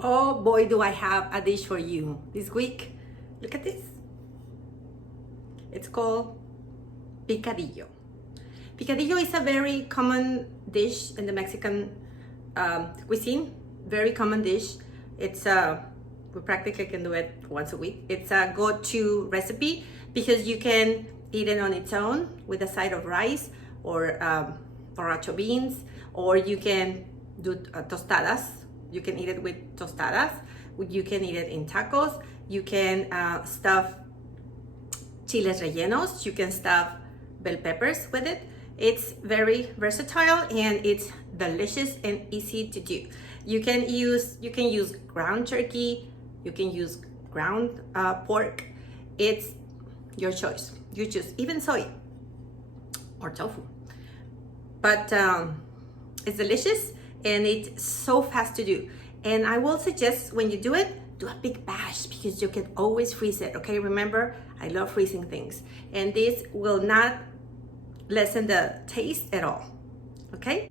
Oh boy, do I have a dish for you this week. Look at this. It's called Picadillo. Picadillo is a very common dish in the Mexican cuisine. Very common dish. It's we practically can do it once a week. It's a go-to recipe because you can eat it on its own with a side of rice or borracho beans, or you can do tostadas. You can eat it with tostadas. You can eat it in tacos. You can stuff chiles rellenos. You can stuff bell peppers with it. It's very versatile and it's delicious and easy to do. You can use ground turkey. You can use ground pork. It's your choice. You choose, even soy or tofu. But it's delicious and it's so fast to do. And I will suggest when you do it, do a big batch because you can always freeze it. Okay, remember, I love freezing things, and this will not lessen the taste at all. Okay,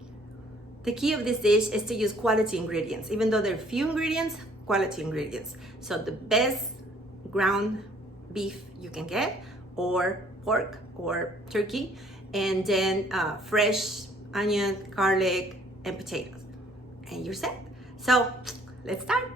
the key of this dish is to use quality ingredients. Even though there are few ingredients, quality ingredients. So the best ground beef you can get, or pork or turkey, and then fresh onion, garlic, and potatoes, and you're set. So let's start.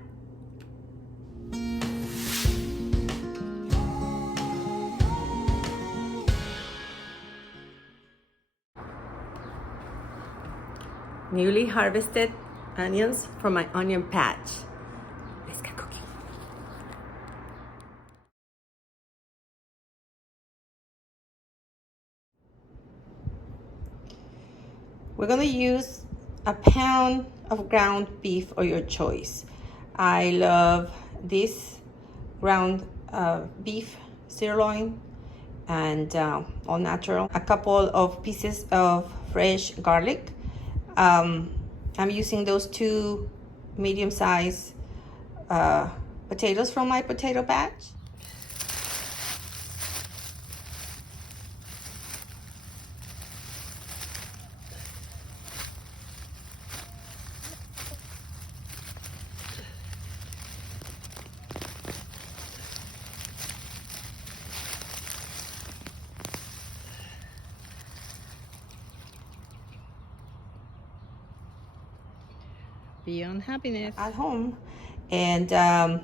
Newly harvested onions from my onion patch. Let's get cooking. We're gonna use a pound of ground beef of your choice. I love this ground beef sirloin and all natural. A couple of pieces of fresh garlic. I'm using those two medium-sized potatoes from my potato patch. Beyond happiness at home, and a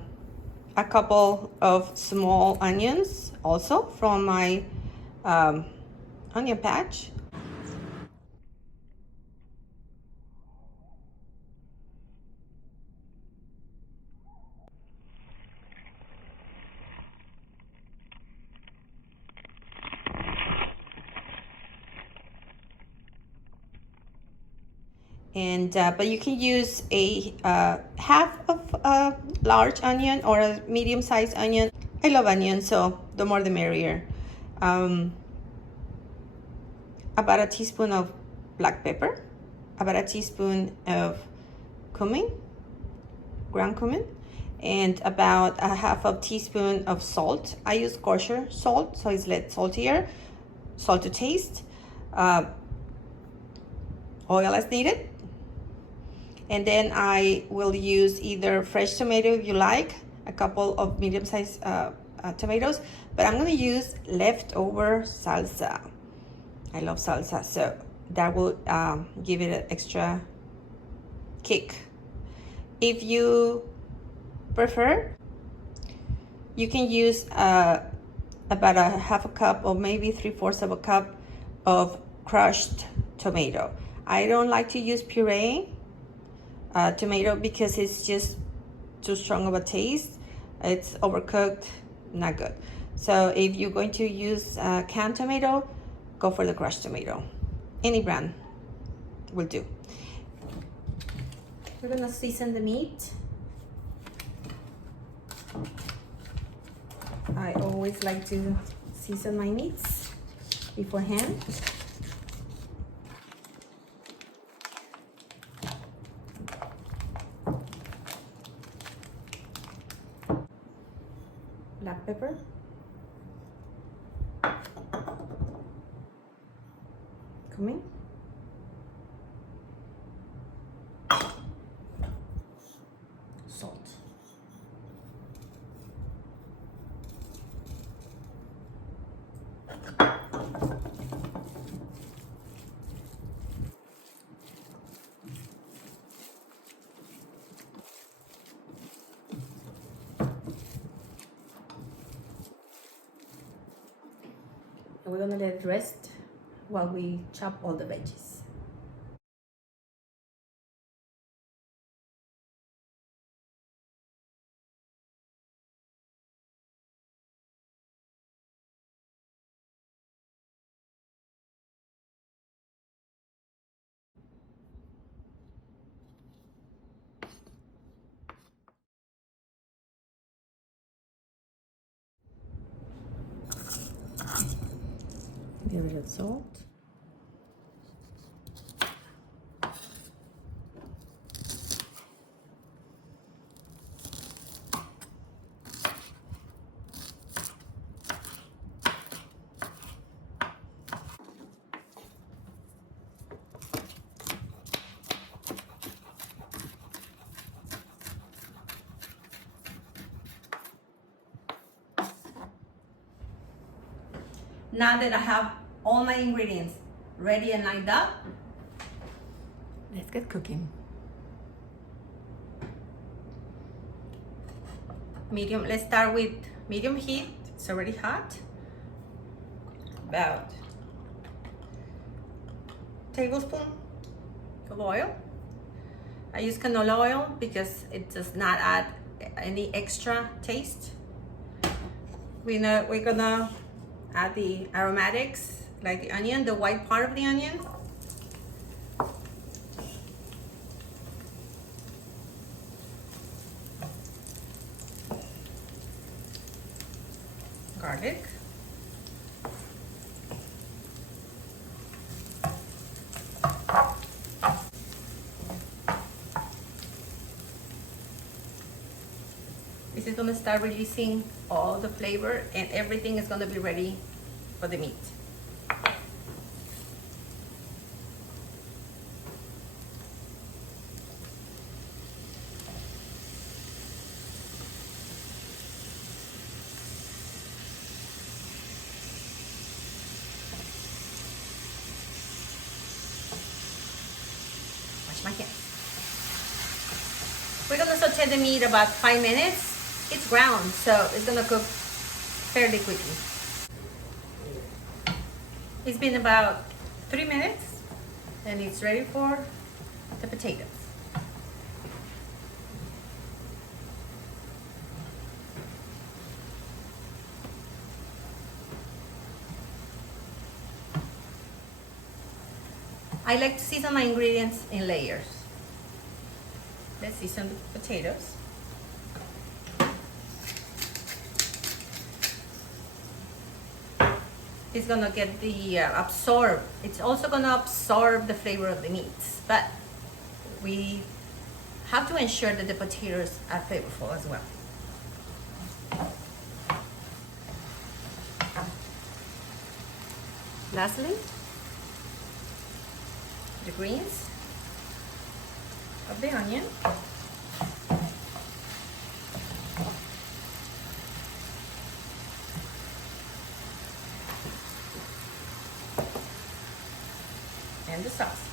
couple of small onions also from my onion patch. And but you can use a half of a large onion or a medium-sized onion. I love onions, so the more the merrier. About a teaspoon of black pepper, about a teaspoon of cumin, ground cumin, and about a half of teaspoon of salt. I use kosher salt, so it's less saltier. Salt to taste. Oil as needed. And then I will use either fresh tomato if you like, a couple of medium-sized tomatoes, but I'm gonna use leftover salsa. I love salsa, so that will give it an extra kick. If you prefer, you can use about a half a cup or maybe 3/4 of a cup of crushed tomato. I don't like to use puree tomato because it's just too strong of a taste. It's overcooked, not good. So if you're going to use canned tomato, go for the crushed tomato. Any brand will do. We're gonna season the meat. I always like to season my meats beforehand. Black pepper, cumin, salt. And we're gonna let it rest while we chop all the veggies. Give it a little salt. Now that I have all my ingredients ready and lined up, let's get cooking. Medium, let's start with medium heat. It's already hot. About a tablespoon of oil. I use canola oil because it does not add any extra taste. We're gonna add the aromatics, like the onion, the white part of the onion. Garlic. This is gonna start releasing all the flavor and everything is gonna be ready for the meat. Wash my hands. We're gonna saute the meat about 5 minutes. It's ground, so it's gonna cook fairly quickly. It's been about 3 minutes and it's ready for the potatoes. I like to season my ingredients in layers. Let's season the potatoes. It's gonna get the absorb. It's also gonna absorb the flavor of the meats, but we have to ensure that the potatoes are flavorful as well. Lastly, the greens of the onion. And the sauce.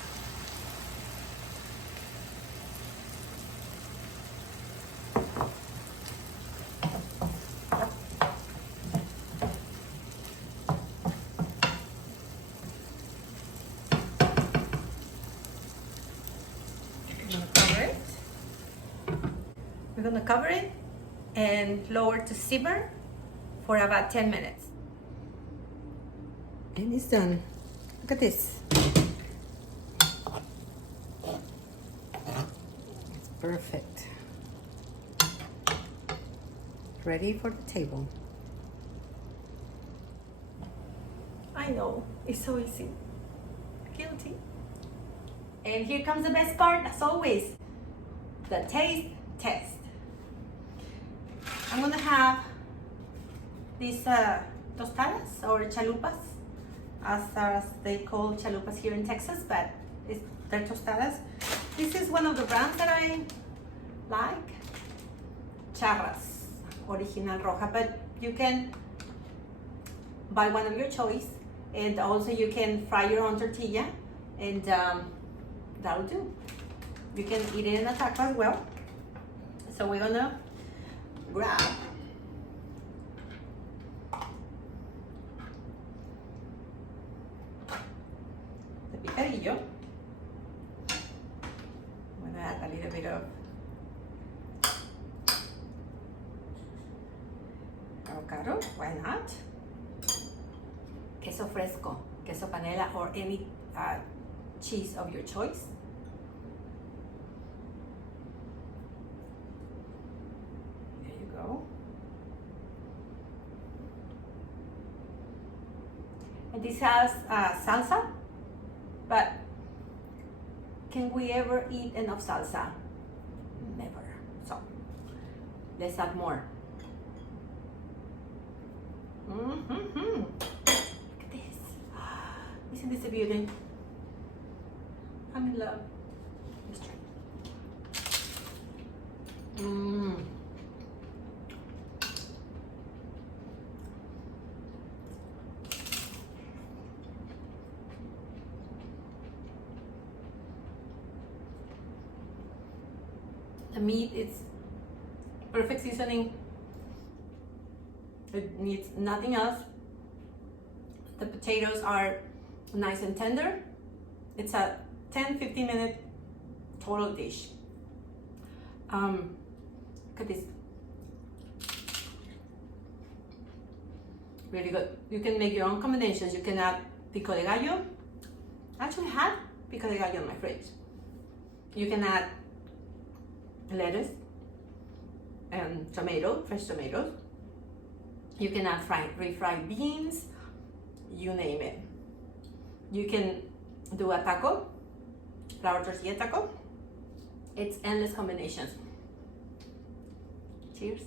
We're gonna cover it and lower to simmer for about 10 minutes. And it's done. Look at this. It's perfect. Ready for the table. I know, it's so easy. Guilty. And here comes the best part, as always, the taste test. I'm gonna have these tostadas or chalupas, as they call chalupas here in Texas, but they're tostadas. This is one of the brands that I like, Charras, Original Roja, but you can buy one of your choice, and also you can fry your own tortilla, and that'll do. You can eat it in a taco as well. So we're gonna grab picadillo. I'm gonna add a little bit of avocado, why not? Queso fresco, queso panela, or any cheese of your choice. There you go. And this has salsa, but can we ever eat enough salsa? Never. So let's add more. Look at this. Isn't this a beauty? I'm in love. Let's try. The meat is perfect seasoning. It needs nothing else. The potatoes are nice and tender. It's a 10-15 minute total dish. Look at this. Really good. You can make your own combinations. You can add pico de gallo. I actually had pico de gallo in my fridge. You can add lettuce and fresh tomatoes. You can add refried beans, you name it. You can do a taco, flour tortilla taco. It's endless combinations. Cheers.